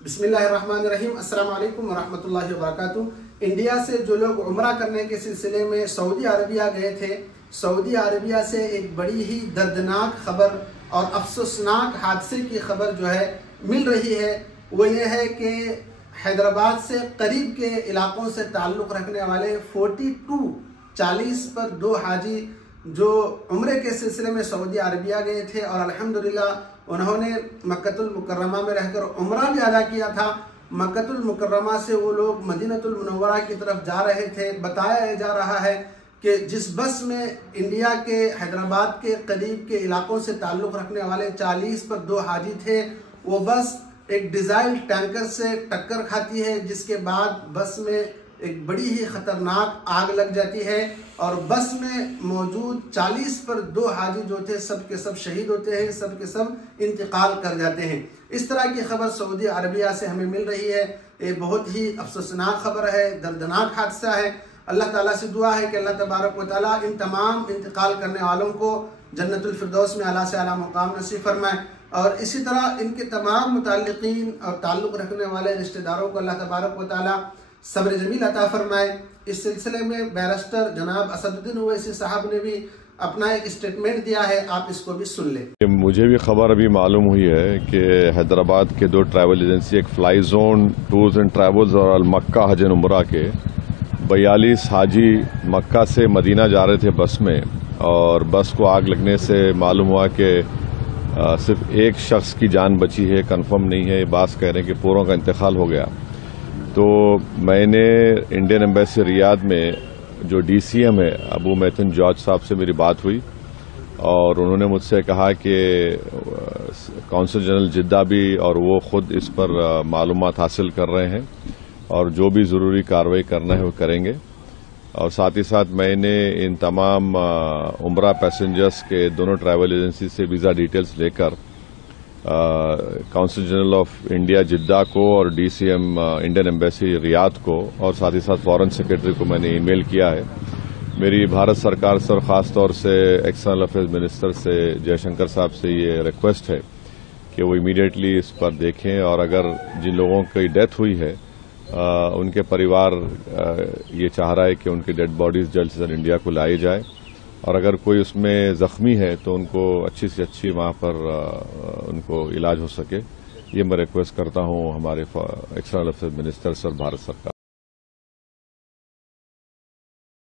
بسم اللہ الرحمن الرحیم۔ السلام علیکم ورحمۃ اللہ وبرکاتہ۔ انڈیا سے جو لوگ عمرہ کرنے کے سلسلے میں سعودی عربیہ گئے تھے، سعودی عربیہ سے ایک بڑی ہی دردناک خبر اور افسوسناک حادثے کی خبر جو ہے مل رہی ہے، وہ یہ ہے کہ حیدرآباد سے قریب کے علاقوں سے تعلق رکھنے والے 40 پر 2 حاجی جو عمرے کے سلسلے میں سعودی عربیہ گئے تھے اور الحمدللہ انہوں نے مکہ المکرمہ میں رہ کر عمرہ بھی ادا کیا تھا۔ مکہ المکرمہ سے وہ لوگ مدینہ المنورہ کی طرف جا رہے تھے۔ بتایا جا رہا ہے کہ جس بس میں انڈیا کے حیدرآباد کے قریب کے علاقوں سے تعلق رکھنے والے 40 پر 2 حاجی تھے، وہ بس ایک ڈیزائل ٹینکر سے ٹکر کھاتی ہے، جس کے بعد بس میں ایک بڑی ہی خطرناک آگ لگ جاتی ہے اور بس میں موجود 40 پر 2 حاجی جو تھے سب کے سب شہید ہوتے ہیں، سب کے سب انتقال کر جاتے ہیں۔ اس طرح کی خبر سعودی عربیہ سے ہمیں مل رہی ہے۔ یہ بہت ہی افسوسناک خبر ہے، دردناک حادثہ ہے۔ اللہ تعالیٰ سے دعا ہے کہ اللہ تبارک و تعالیٰ ان تمام انتقال کرنے والوں کو جنت الفردوس میں اعلیٰ سے اعلیٰ مقام نصیب فرمائے، اور اسی طرح ان کے تمام متعلقین اور تعلق رکھنے والے رشتہ داروں کو اللہ تبارک و تعالیٰ صبر جمیل عطا فرمائے۔ اس سلسلے میں بیرسٹر جناب اسد الدین اویسی صاحب نے بھی اپنا ایک اسٹیٹمنٹ دیا ہے، آپ اس کو بھی سن لیں۔ مجھے بھی خبر ابھی معلوم ہوئی ہے کہ حیدرآباد کے 2 ٹریول ایجنسی، ایک fly zone tours and travels اور المکہ حج عمرہ کے 42 حاجی مکہ سے مدینہ جا رہے تھے بس میں، اور بس کو آگ لگنے سے معلوم ہوا کہ صرف ایک شخص کی جان بچی ہے، کنفرم نہیں ہے، بعض کہہ رہے ہیں کہ پوروں کا انتقال ہو گیا۔ تو میں نے انڈین ایمبیسی ریاض میں جو ڈی سی ایم ہے ابو میتھن جارج صاحب سے میری بات ہوئی، اور انہوں نے مجھ سے کہا کہ کونسل جنرل جدہ بھی اور وہ خود اس پر معلومات حاصل کر رہے ہیں، اور جو بھی ضروری کارروائی کرنا ہے وہ کریں گے۔ اور ساتھ ہی ساتھ میں نے ان تمام عمرہ پیسنجرز کے دونوں ٹریول ایجنسی سے ویزا ڈیٹیلز لے کر consul general of India Jeddah کو اور D C M Indian embassy Riyadh کو اور ساتھ ہی ساتھ فارن سیکرٹری کو میں نے ای میل کیا ہے۔ میری بھارت سرکار سے اور خاص طور سے ایکسٹرنل افیئرز منسٹر سے جے شنکر صاحب سے یہ ریکویسٹ ہے کہ وہ امیڈیٹلی اس پر دیکھیں، اور اگر جن لوگوں کی ڈیتھ ہوئی ہے ان کے پریوار یہ چاہ رہا ہے کہ ان کی ڈیڈ باڈیز جلد سے جلد انڈیا کو لائی جائے، اور اگر کوئی اس میں زخمی ہے تو ان کو اچھی سے اچھی وہاں پر ان کو علاج ہو سکے۔ یہ میں ریکویسٹ کرتا ہوں ہمارے ایکسٹرنل افیئرز منسٹر سے اور بھارت سرکار۔